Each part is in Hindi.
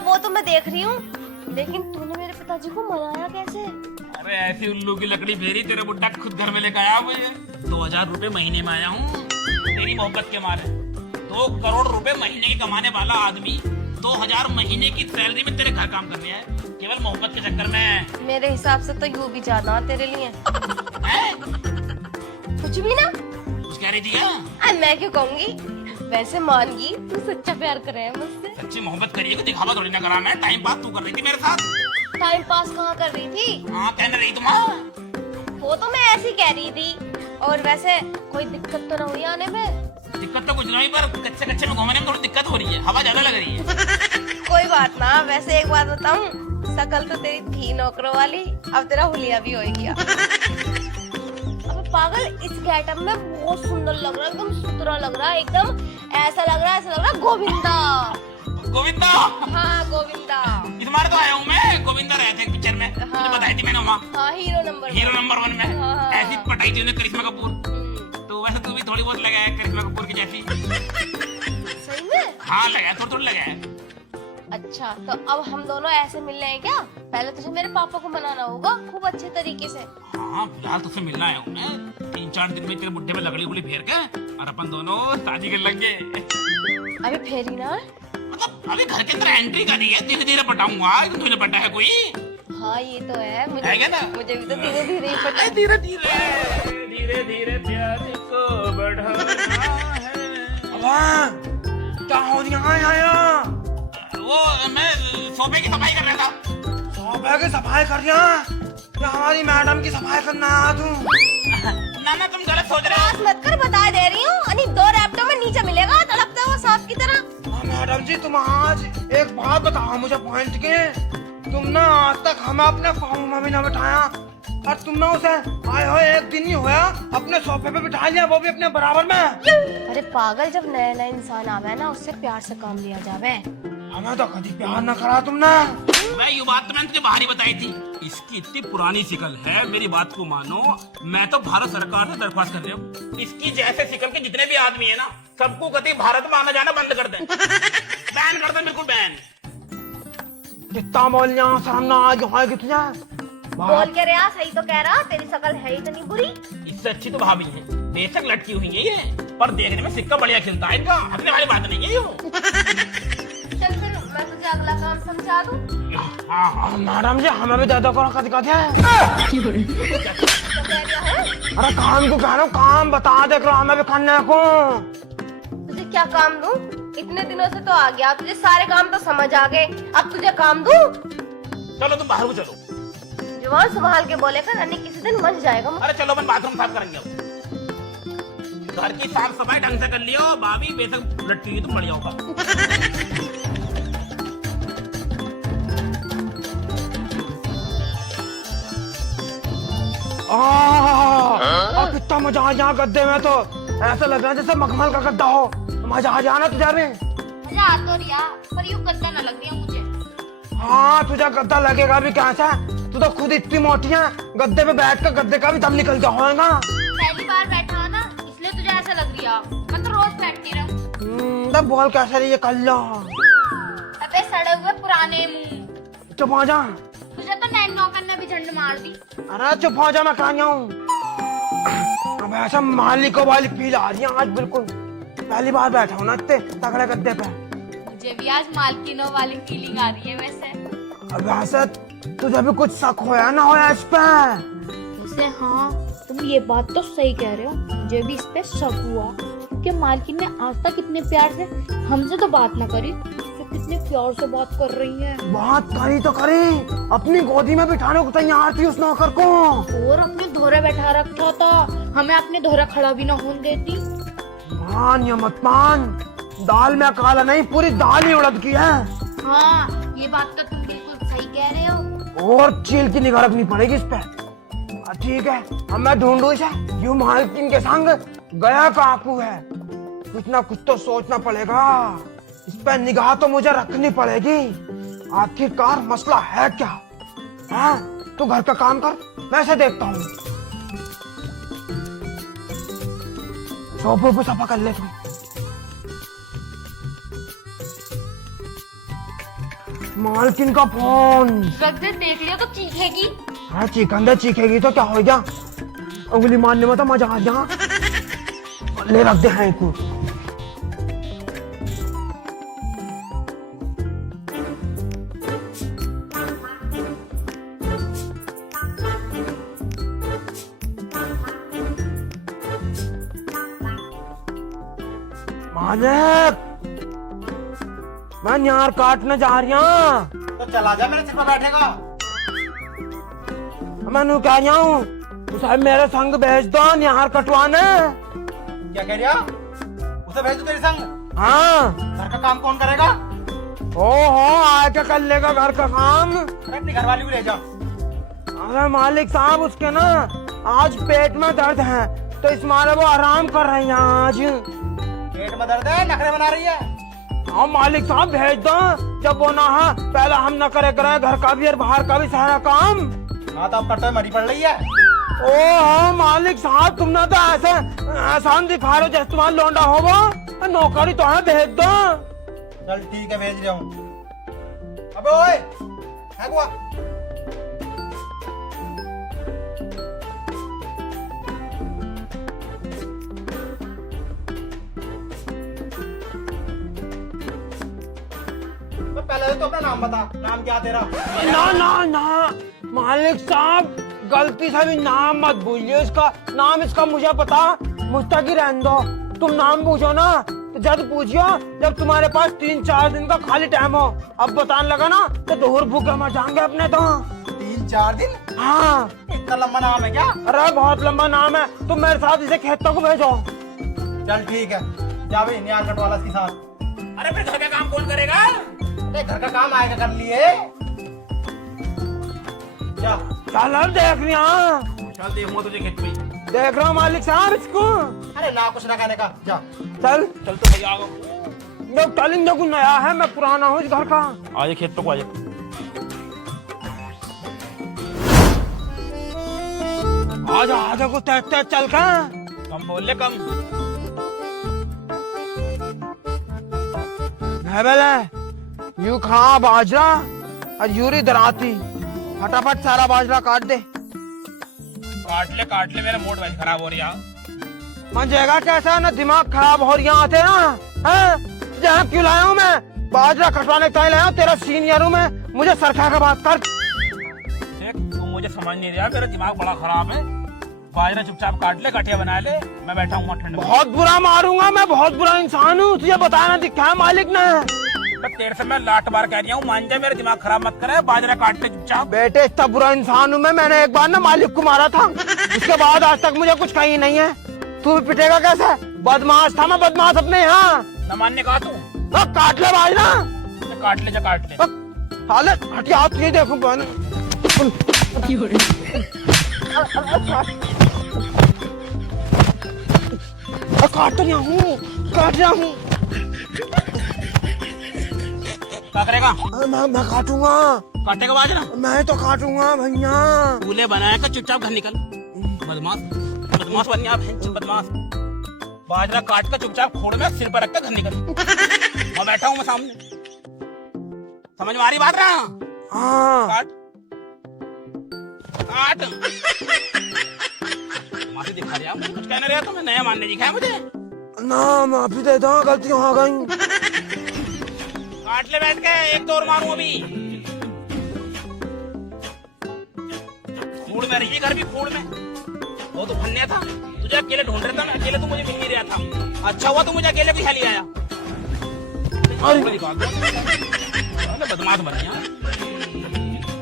वो तो मैं देख रही हूँ, लेकिन तूने मेरे पिताजी को मनाया कैसे? अरे ऐसी उल्लू की लकड़ी फेरी तेरे बुड्ढा खुद घर में लेकर आया मुझे। 2000 रुपए महीने में आया हूँ तेरी मोहब्बत के मारे। 2 करोड़ रुपए महीने की कमाने वाला आदमी 2000 महीने की सैलरी में तेरे घर काम करने है केवल मोहब्बत के चक्कर में। मेरे हिसाब से तो यूं भी ज्यादा तेरे लिए। कुछ भी ना। कुछ कह रही थी क्या? मैं क्यों कहूँगी, वैसे मानगी तू सच्चा प्यार कर रहा है मुझसे। सच्ची मोहब्बत करिए कि दिखावा थोड़ी ना कराना है। टाइम पास तू कर रही थी मेरे साथ। टाइम पास कहाँ कर रही थी? हाँ कहने रही तुम। वो तो मैं ऐसे ही कह रही थी। और वैसे कोई दिक्कत तो ना हुई आने में? दिक्कत तो कुछ नहीं, पर कच्चे कच्चे में घूमने में थोड़ी दिक्कत हो रही है, हवा ज्यादा लग रही है। कोई बात ना। वैसे एक बात बताऊं, शकल तो तेरी थी नौकरों वाली, अब तेरा हुलिया भी हो गया। अबे पागल, इस गेटअप में बहुत सुंदर लग रहा है, एकदम सुथरा लग रहा है, एकदम ऐसा लग रहा है गोविंदा। गोविंदा? हाँ गोविंदा। इस बार तो आया हूँ मैं। गोविंदा रहे थे पिक्चर में। हाँ। मुझे बताई थी मैंने वहाँ। हाँ हीरो नंबर 1 में। हाँ। ऐसी पटाई थी उन्हें करिश्मा कपूर। तो वैसे तू भी थोड़ी बहुत लगा है करिश्मा कपूर की जैसी। सही में? हाँ लगा, थोड़ी लगा है। अच्छा तो अब हम दोनों ऐसे मिल रहे हैं क्या? पहले तुझे मेरे पापा को मनाना होगा खूब अच्छे तरीके से। हाँ फिलहाल तुझसे मिलना आया हूँ मैं। 3-4 दिन में तेरे बुड्ढे में लकड़ी गुली फेर के और अपन दोनों शादी कर लेंगे। अभी फेरी ना? मतलब अभी घर के अंदर एंट्री करी है, धीरे धीरे पटाऊंगा। तुझे पटा है कोई? हाँ ये तो है, है क्या ना? मुझे भी तो धीरे धीरे ही पता है। धीरे धीरे प्यार को बढ़ाना है। क्या हो रहा है यहाँ? वो मैं सोफे की सफाई कर रहा था। सोफे की सफाई कर रहा? क्या हमारी मैडम की सफाई करना है तू? ना तुम गलत सोच रहे हो। मत कर, बता दे रही हूँ। 2 रैपटों में नीचे मिलेगा, तड़पता हुआ सांप की तरह। मैडम जी तुम आज एक बात बताओ मुझे पॉइंट के। तुम ना आज तक हमें अपने पाँव में भी न बिठाया, और तुमने उसे आए हो 1 दिन ही हुआ अपने सोफे पे बिठा लिया, वो भी अपने बराबर में। अरे पागल, जब नया नया इंसान आवे ना, उससे प्यार से काम लिया जावे। हमें तो कभी प्यार न करा तुमने। मैं ये बात तो मैंने तुझे बाहर ही बताई थी। इसकी इतनी पुरानी शिकल है, मेरी बात को मानो। मैं तो भारत सरकार से दरख्वास्त कर रहा हूँ, इसकी जैसे शिकल के जितने भी आदमी है ना, सबको कभी भारत में आना जाना बंद कर दे। बैन कर दे, बिल्कुल बैन। जितना बोल यहाँ सामने आ गया तुझे। बोल के रहा, सही तो कह रहा। तेरी शकल है इतनी बुरी। इससे अच्छी तो भाभी है, बेशक लटकी हुई है ये, पर देखने में सिक्का बढ़िया खिलता है इनका। हंसने वाली बात नहीं है ये। चल फिर मैं तुझे अगला काम समझा दूं। हाँ मैडम जी हमें भी दे दो करो कद कद है। तो कह रहा है, अरे काम को कह रहा हूँ, काम बता दे करो हमें भी करने को। तुझे क्या काम दूं? इतने दिनों से तो आ गया, तुझे सारे काम तो समझ आ गए, अब तुझे काम दूं? चलो तुम बाहर को चलो। जवान संभाल के बोले कर, अन्य किसी दिन मच जाएगा। अरे चलो अपन बाथरूम साफ करेंगे। घर की साफ सफाई ढंग से कर लियो, भाभी बेशक लटकी हुई तो बढ़िया होगा। कितना मजा आ यहाँ गद्दे में, तो ऐसा लग रहा है जैसे मखमल का गद्दा हो। मजा आ जाना तुझे भी। मजा आ तो रिया, पर यूं गद्दा ना लग रहा मुझे। हाँ तुझे गद्दा लगेगा भी कैसा? तू तो खुद इतनी मोटी है, गद्दे पे बैठ कर गद्दे का भी दम निकल जाएगा। पहली बार बैठा हो ना, इसलिए तुझे ऐसा लग रहा। मैं तो रोज बैठती रहूं। तब बोल कैसे रही है कल? अबे सड़े हुए पुराने मुंह, चुप हो जा। तुझे तो नैन नौकर ने भी झंड मार दी। अरे चुप हो जा, मैं कहा हूँ। अब ऐसा मालिकों वाली फील आ रही है आज बिल्कुल। पहली बार बैठा हूँ ना इतने तगड़े गद्दे पे। मुझे भी आज मालकिनों वाली फीलिंग आ रही है वैसे। अब ऐसा तुझे भी कुछ शक होया ना होया इस पे? वैसे हाँ, तुम ये बात तो सही कह रहे हो, मुझे भी इस पे शक हुआ, क्योंकि मालकिन ने आज तक इतने प्यार से हमसे तो बात ना करी, तो कितने प्यार से बात कर रही है। बात करी तो करी, अपनी गोदी में बिठाने को तैयार थी उस नौकर को, और अपने धोरे बैठा रखा था, हमें अपने धोरे खड़ा भी ना होने देती। मान या मत मान, दाल में काला नहीं, पूरी दाल ही उड़द की है। हाँ ये बात तो तुम बिल्कुल सही कह रहे हो। और चील की निगाह रखनी पड़ेगी इस पे। ठीक है, अब मैं ढूंढू इसे। यूं मालकिन के संग गया काकू है, कुछ ना कुछ तो सोचना पड़ेगा। इस पे निगाह तो मुझे रखनी पड़ेगी। आखिरकार मसला है क्या? हाँ तू घर का काम कर, मैं इसे देखता हूँ। सोफे पे सफा कर ले तू। मालकिन का फोन। रख दे, देख लिया तो चीखेगी। हाँ चीखंदे, चीखेगी तो क्या हो गया, उंगली मारने में तो मजा आ गया। ले रख दे हैं को। मालिक, मैं न्यार काटने जा रही हूँ। तो चला जा, मेरे सिर पर बैठेगा। मैं नू कह रहा हूँ, उसे मेरे संग भेज दो न्यार कटवाने। क्या कह रिया? उसे भेज दो तेरे संग। हाँ। घर का काम कौन करेगा? ओहो, आके कर लेगा घर का काम। अरे अपनी घरवाली को ले जा। अरे मालिक साहब, उसके ना आज पेट में दर्द है, तो इस मारे वो आराम कर रही है आज। पेट में दर्द है, नखरे बना रही है। हाँ मालिक साहब भेज दो, जब वो ना है पहले हम न करे घर का भी और बाहर का भी सारा काम। हाँ तो अब करते हुए मरी पड़ रही है। ओहो मालिक साहब, तुमने तो ऐसे आसान दिखा रहे हो जैसे तुम्हारा लौंडा हो वो। नौकरी तो है, भेज दो। चल ठीक है, भेज रहा हूँ। अबे ओए, है हुआ? तो पहले तो अपना नाम बता, नाम क्या तेरा? ना ना ना मालिक साहब, गलती से भी नाम मत भूलिए इसका। नाम इसका मुझे पता, मुस्तकी रहने दो। तुम नाम पूछो ना तो जब पूछियो जब तुम्हारे पास 3-4 दिन का खाली टाइम हो। अब बताने लगा ना तो दूर भूखे मर जाएंगे अपने तो। 3-4 दिन? हाँ। इतना लंबा नाम है क्या? अरे बहुत लंबा नाम है, तुम मेरे साथ इसे खेतों को भेजो। चल ठीक है, जा भाई न्यार कटवाला के साथ। अरे फिर घर का काम कौन करेगा? अरे घर का काम आएगा कर लिए। जा। चल अब देख रही हूँ, चल देखूंगा तुझे खेत में। देख रहा हूँ मालिक साहब इसको। अरे ना कुछ ना कहने का, जा। चल चल तो भैया आओ। जब टलिंग जो नया है, मैं पुराना हूँ इस घर का। आजे खेत तो आजे। आजा आजा को तेज तेज चल का। कम बोल ले, कम। यू खा बाजरा और यूरी दराती, फटाफट सारा बाजरा काट दे। काट ले, मेरा मूड वैसे खराब हो रही है। मंजेगा कैसा, ना दिमाग खराब हो रही आते ना है। जहाँ क्यों लाया हूँ मैं, बाजरा कटवाने का लाया हूँ। तेरा सीनियर हूँ मैं, मुझे सरखा के बात कर। देख तू मुझे समझ नहीं रहा, मेरा दिमाग बड़ा खराब है। बाजरा चुपचाप काट ले, गठिया बना ले, मैं बैठा हूँ ठंड में। बहुत बुरा मारूंगा मैं, बहुत बुरा इंसान हूँ, तुझे बताना दिखा है मालिक ने। तेरे से मैं लाट बार कह रही हूँ, मान जा, मेरा दिमाग खराब मत करे। बाजरा काट ले चुपचाप। बेटे इतना बुरा इंसान हूँ मैं, मैंने एक बार ना मालिक को मारा था, उसके बाद आज तक मुझे कुछ कही नहीं है। तू पिटेगा कैसे, बदमाश था मैं, बदमाश अपने यहाँ। न मानने का तू काट ले बाजरा, काट ले, जा काट ले। हालत हटिया तुझे देखूं बन। काट रहा हूँ, काट रहा हूँ। क्या करेगा? मैं काटूंगा। काटेगा बाजरा? मैं तो काटूंगा भैया। फूले बनाया कर, चुपचाप घर निकल। बदमाश बदमाश बन गया, बदमाश। बाजरा काट कर चुपचाप खोड़ में सिर पर रखकर घर निकल। मैं बैठा हूँ मैं सामने, समझ में आ रही बात ना? हाँ। काट काट। माफी दिखा रहा, मुझे कुछ कहने रहा, तुम्हें नया मानने दिखाया मुझे। ना माफी दे दो, गलती हो गई। काट ले बैठ के, एक तो और मारूं अभी। फूड में रही घर भी, फूड में वो तो फन्ने था, तुझे अकेले ढूंढ रहा था मैं, अकेले तू मुझे मिल नहीं रहा था। अच्छा हुआ तू मुझे अकेले भी खाली आया। बदमाश बन गया,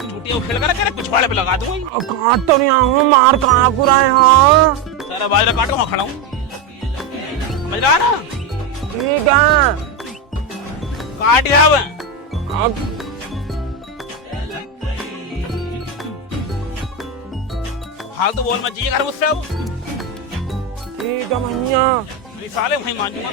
छुट्टियां खेल कर पिछवाड़े पे लगा दूंगा। काट तो नहीं आऊँ, मार कहाँ पूरा है। हाँ सारा बाजरा काट वहां खड़ा हूँ, समझ रहा ना? ठीक है, काट दिया अब। फालतू बोल मत जी घर मुझसे अब। ठीक है भैया। साले वहीं मांजूंगा।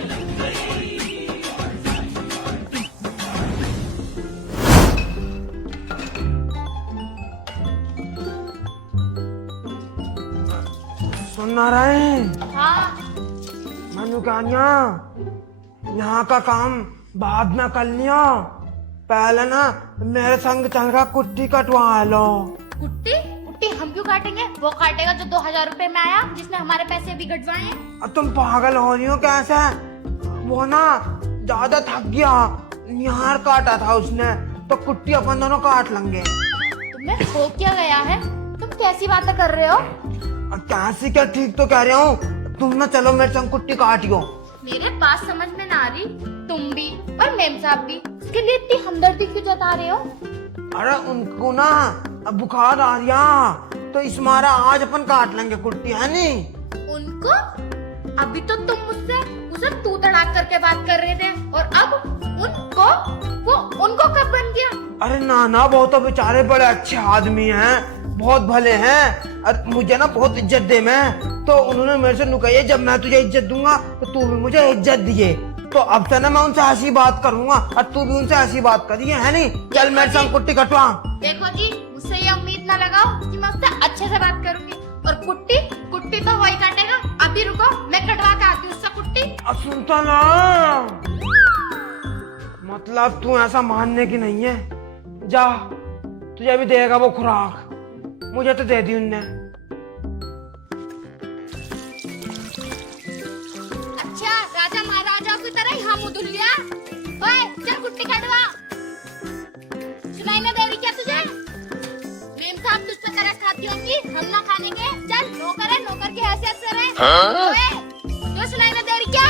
सुनना रहे? हाँ। मनु कहानिया, यहाँ का काम बाद में कर लिया, पहले ना मेरे संग चल रहा कुट्टी कटवा लो। कुट्टी कुट्टी हम क्यों काटेंगे? वो काटेगा जो 2000 रुपए में आया, जिसने हमारे पैसे भी कटवाए हैं। अब तुम पागल हो रही हो कैसे? वो ना ज्यादा थक गया, निहार काटा था उसने, तो कुट्टी अपन दोनों काट लेंगे। तुम्हें हो क्या गया है? तुम कैसी बातें कर रहे हो? अब कैसी क्या, ठीक तो कह रहा हूँ। तुम ना चलो मेरे संग कुट्टी काटियो। मेरे पास समझ में ना आ रही, तुम भी और मेम साहब भी इसके लिए इतनी हमदर्दी क्यों जता रहे हो? अरे उनको ना अब बुखार आ रहा, तो इस मारा आज अपन काट लेंगे कुट्टी, है नहीं? उनको? अभी तो तुम मुझसे उसे तू तड़ाक करके बात कर रहे थे, और अब उनको? वो उनको कब बन गया? अरे ना वो तो बेचारे बड़े अच्छे आदमी हैं, बहुत भले हैं, और मुझे ना बहुत इज्जत दे मैं, तो उन्होंने मेरे से नुकाई जब मैं तुझे इज्जत दूंगा तो तू भी मुझे इज्जत दिए। तो अब से ना मैं उनसे ऐसी बात करूंगा और तू भी उनसे ऐसी बात करिए, है नहीं? चल मेरे संग कुट्टी कटवा। देखो जी, मुझसे ये उम्मीद ना लगाओ कि मैं उससे अच्छे से बात करूंगी, और कुट्टी कुट्टी तो वही काटेगा। अभी रुको, मैं कटवा के आती हूँ उससे कुट्टी। अब सुनता ना, मतलब तू ऐसा मानने की नहीं है। जा, तुझे भी देगा वो खुराक, मुझे तो दे दी उनने। अच्छा, राजा महाराजा की तरह यहाँ मुँह धुल लिया। ओए, चल कुट्टी कटवा। सुनाई ना दे रही क्या तुझे? मेम साहब तुझ पे तरस खाती होंगी, हम ना खाने के। चल, नौकर है, नौकर की हैसियत से रहे। ओए, तो सुनाई ना दे रही क्या?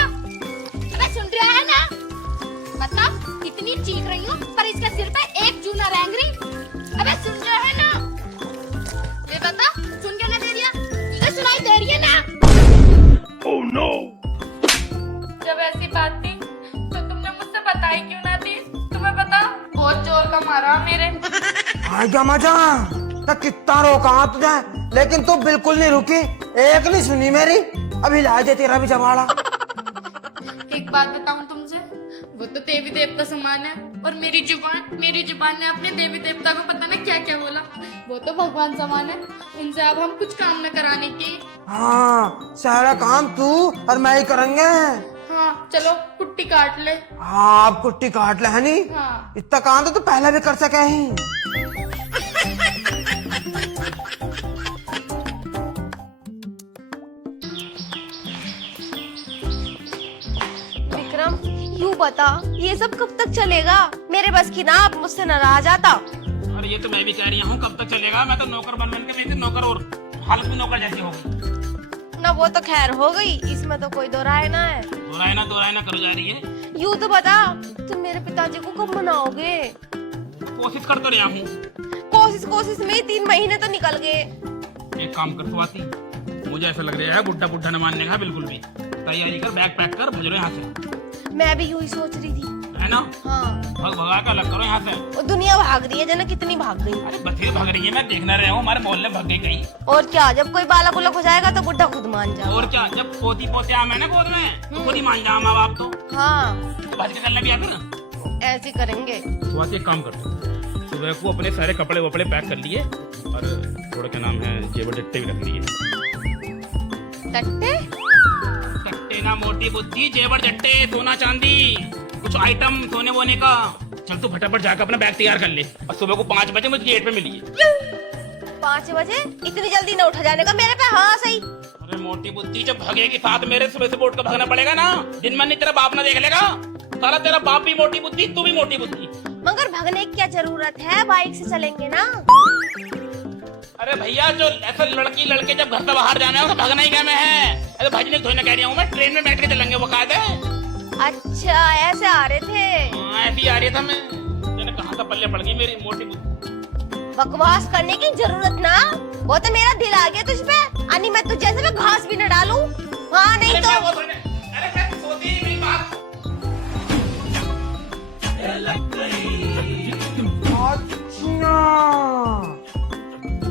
अबे सुन रहा है ना? मतलब कितनी चीख रही हूँ, पर इसके सिर पे एक जू ना रेंग रही। अबे सुन रहा है ना? ये बता, सुन के ना दे दिया? तुझे सुनाई दे रही है ना? Oh no! जब ऐसी बात थी तो तुमने मुझसे बताई क्यों ना थी? तुम्हें पता, बहुत जोर का मारा मेरे। आ क्या मजा, तो कितना रोका तुझे, लेकिन तू बिल्कुल नहीं रुकी, एक नहीं सुनी मेरी। अभी ला दे तेरा भी जवाड़ा। एक बात बताऊं तुमसे, वो तो देवी देवता समान है, और मेरी जुबान ने अपने देवी देवता को पता ना क्या क्या बोला। वो तो भगवान समान है, उनसे अब हम कुछ काम न कराने की। हाँ, सारा काम तू और मैं ही करेंगे। हाँ चलो, कुट्टी काट ले। हाँ, अब कुट्टी काट ले, है नहीं? हाँ। इतना काम तो तू पहले भी कर सके ही। विक्रम, यूं बता, ये सब कब तक चलेगा? मेरे बस की ना, आप मुझसे नाराज आता। अरे ये तो मैं भी कह रही हूँ, कब तक चलेगा? मैं तो नौकर बन के मैं नौकर, और हालत भी नौकर जैसी हो गई। ना वो तो खैर हो गई, इसमें तो कोई दो राय ना है। दो राय ना करो जा रही है। यूं तो बता, तुम मेरे पिताजी को कब मनाओगे? कोशिश कर तो रहा हूँ। कोशिश में ही 3 महीने तो निकल गए। एक काम कर स्वाति, मुझे ऐसा लग रहा है बुड्ढा बुड्ढा न मानने का बिल्कुल भी। तैयारी कर, बैग पैक कर, मुझे यहाँ से। मैं भी यूं ही सोच रही थी। है ना? हाँ, भगा कर अलग करो यहाँ से। वो दुनिया भाग रही है जना, कितनी भाग गई। अरे बथेर भाग रही है, मैं देखना रहा हूँ, हमारे मोहल्ले में भाग गई कहीं। और क्या, जब कोई बाला बुलक हो जाएगा तो बुढ़ा खुद मान जाओ। और क्या, जब पोती पोते आम है ना गोद में, तो खुद ही मान जाओ माँ बाप तो। हाँ, तो भाज के चलना भी आकर ऐसे करेंगे। स्वाति एक काम कर, सुबह को अपने सारे कपड़े वपड़े पैक कर लिए, और थोड़ा क्या नाम है, जेवर जट्टे भी रख लिए। टट्टे? टट्टे ना मोटी बुद्धि, जेवर जट्टे, सोना चांदी, कुछ आइटम सोने वोने का। चल तू फटाफट जाकर अपना बैग तैयार कर ले, और सुबह को 5 बजे मुझे गेट पे मिलिए। 5 बजे? इतनी जल्दी ना उठा जाने का मेरे पे। हाँ सही। अरे मोटी बुद्धि, जब भगेगी साथ मेरे, सुबह से बोर्ड का भागना पड़ेगा ना। दिन में नहीं तेरा बाप ना देख लेगा। साला तेरा बाप भी मोटी बुद्धि, तू भी मोटी बुद्धि। मगर भगने की क्या जरूरत है, बाइक से चलेंगे ना। अरे भैया, जो ऐसा लड़की लड़के जब घर से बाहर जाना है तो भगना ही क्या में है। अरे भजने थोड़ी ना कह रहा हूँ मैं, ट्रेन में बैठ के चलेंगे वो कायदे। अच्छा, ऐसे आ रहे थे? ऐसी आ रही था मैं, मैंने कहा था पल्ले पड़ गई मेरी मोटी बुद्धि। बकवास करने की जरूरत ना, वो तो मेरा दिल आ गया तुझ पे। अनि मैं तुझ जैसे में घास भी न डालूं। हाँ नहीं तो। अरे मैं सोती ही मेरी बात।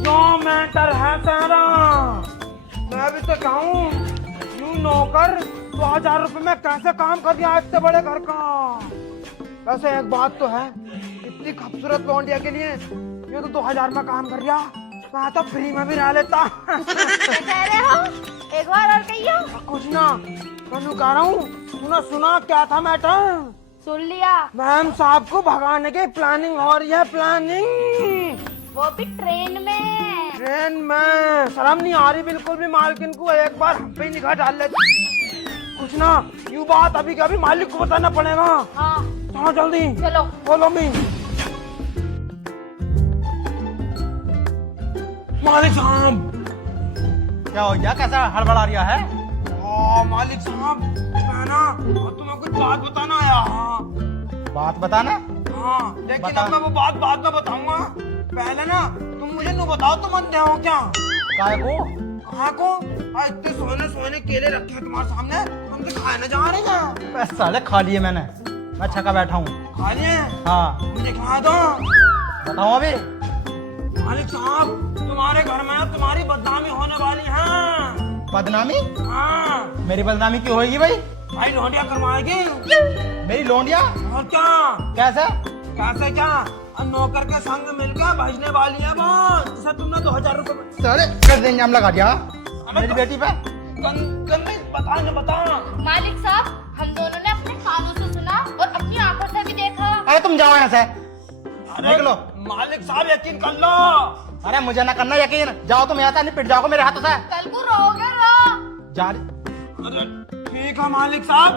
क्या मैटर है तेरा? मैं भी तो कहूँ, यूं नौकर 2000 रुपए में कैसे काम कर दिया इतने बड़े घर का। वैसे एक बात तो है, इतनी खूबसूरत लौंडिया के लिए ये तो 2000 में काम कर दिया, मैं तो फ्री में भी रह लेता। क्या कह रहे हो? एक बार और कहियो। कुछ ना, मैं कह रहा हूँ, सुना क्या था मैटर? सुन लिया। मैम साहब को भगाने की प्लानिंग हो रही है, प्लानिंग। वो भी ट्रेन में। ट्रेन में शर्म नहीं आ रही बिल्कुल भी मालकिन को, एक बार हम पे निगाह डाल लेते। कुछ ना यूँ बात अभी के अभी मालिक को बताना पड़ेगा। हाँ चलो जल्दी चलो। Follow me. मालिक साहब। क्या हो गया, कैसा हड़बड़ा रिया है? हाँ मालिक साहब, मैं ना तुम्हें कुछ बात बताना आया। हाँ बात बताना। हाँ लेकिन बता। अब मैं वो बात बाद में बताऊंगा। पहले ना तुम मुझे नु बताओ, तुम अंधे हो क्या? काय को? कहाँ को? इतने सोने सोने केले रखे हैं तुम्हारे सामने, तुम तो खाए ना जा रहे हैं। साले खा लिए मैंने, मैं छका बैठा हूँ। खा लिए? हाँ मुझे खा दो। बताओ अभी। मालिक साहब, तुम्हारे घर में तुम्हारी बदनामी होने वाली है। बदनामी? हाँ मेरी बदनामी क्यों होगी भाई? भाई लौंडिया करवाएगी। मेरी लोंडिया? और क्या? कैसे? कैसे क्या? अब नौकर के संग मिलकर भेजने वाली है वो, जिसे तुमने 2000 रुपए साले कर देंगे, हम लगा दिया मेरी बेटी पे। गंदे बता न बता। मालिक साहब, हम दोनों ने अपने कानों से सुना और अपनी आंखों से भी देखा। अरे तुम जाओ यहाँ से, अरे देख लो। मालिक साहब यकीन कर लो। अरे मुझे ना करना यकीन, जाओ तुम यहाँ से, नहीं पिट जाओगे मेरे हाथों से। कल को रहोगे रो। जा। अरे ठीक है मालिक साहब,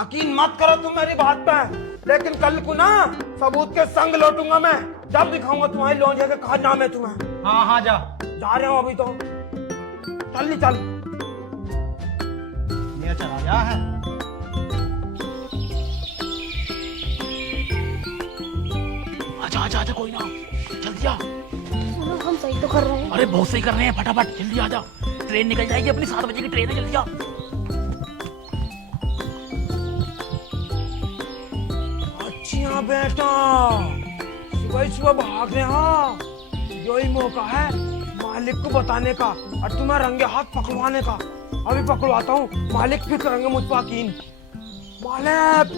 यकीन मत करो तुम मेरी बात पे, लेकिन कल को ना सबूत के संग लौटूंगा मैं, जब दिखाऊंगा तुम्हारी लौंडिया के कहा नाम है तुम्हें। हाँ हाँ जा। जा रहे हो अभी तो, चल नहीं चल। ये चला गया है। आजा आजा आजा, कोई ना, जल्दी आ। सुनो, हम सही तो कर रहे हैं। अरे बहुत सही कर रहे हैं, फटाफट जल्दी आजा, ट्रेन निकल जाएगी अपनी, 7 बजे की ट्रेन है, जल्दी आ। अच्छा बेटा, सुबह सुबह भाग रहे हो, यही मौका है मालिक को बताने का और तुम्हें रंगे हाथ पकड़वाने का। अभी पकड़वाता हूँ, मालिक फिर करेंगे मुझ पर यकीन। मालिक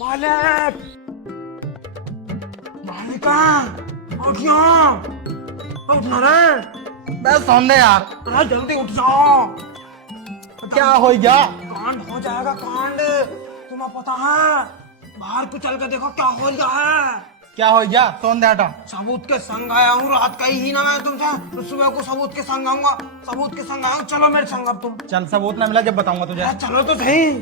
मालिक मालिक, उठना रे। मैं सोन दे यार। अरे जल्दी उठ जाओ। क्या हो गया? कांड हो जाएगा, कांड। तुम्हें पता है, बाहर को चल के देखो क्या हो गया है। क्या हो गया? सोन दे हटा। सबूत के संग आया हूँ, रात का ही ना मैं तुमसे, तो सुबह को सबूत के संग आऊंगा। सबूत के संग आया हूँ, चलो मेरे संग अब तुम। चल, सबूत ना मिला जब बताऊंगा तुझे। अरे चलो तो सही।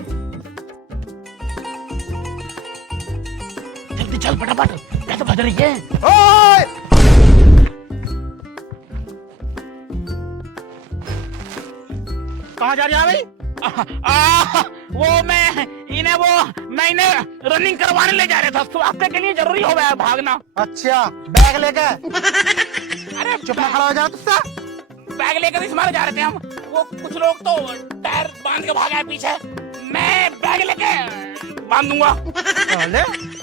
जल्दी चल फटाफट, कैसे भज रही है। ओए! कहाँ जा रही है भाई? मैं इन्हें रनिंग करवाने ले जा रहा था, स्वास्थ्य के लिए जरूरी हो गया है भागना। अच्छा, बैग लेके। अरे चुप ना खड़ा हो जाओ तुझसे। बैग लेकर इस मारे जा रहे थे हम, वो कुछ लोग तो टायर बांध के भागा है पीछे, मैं बैग लेके बांध दूंगा। साले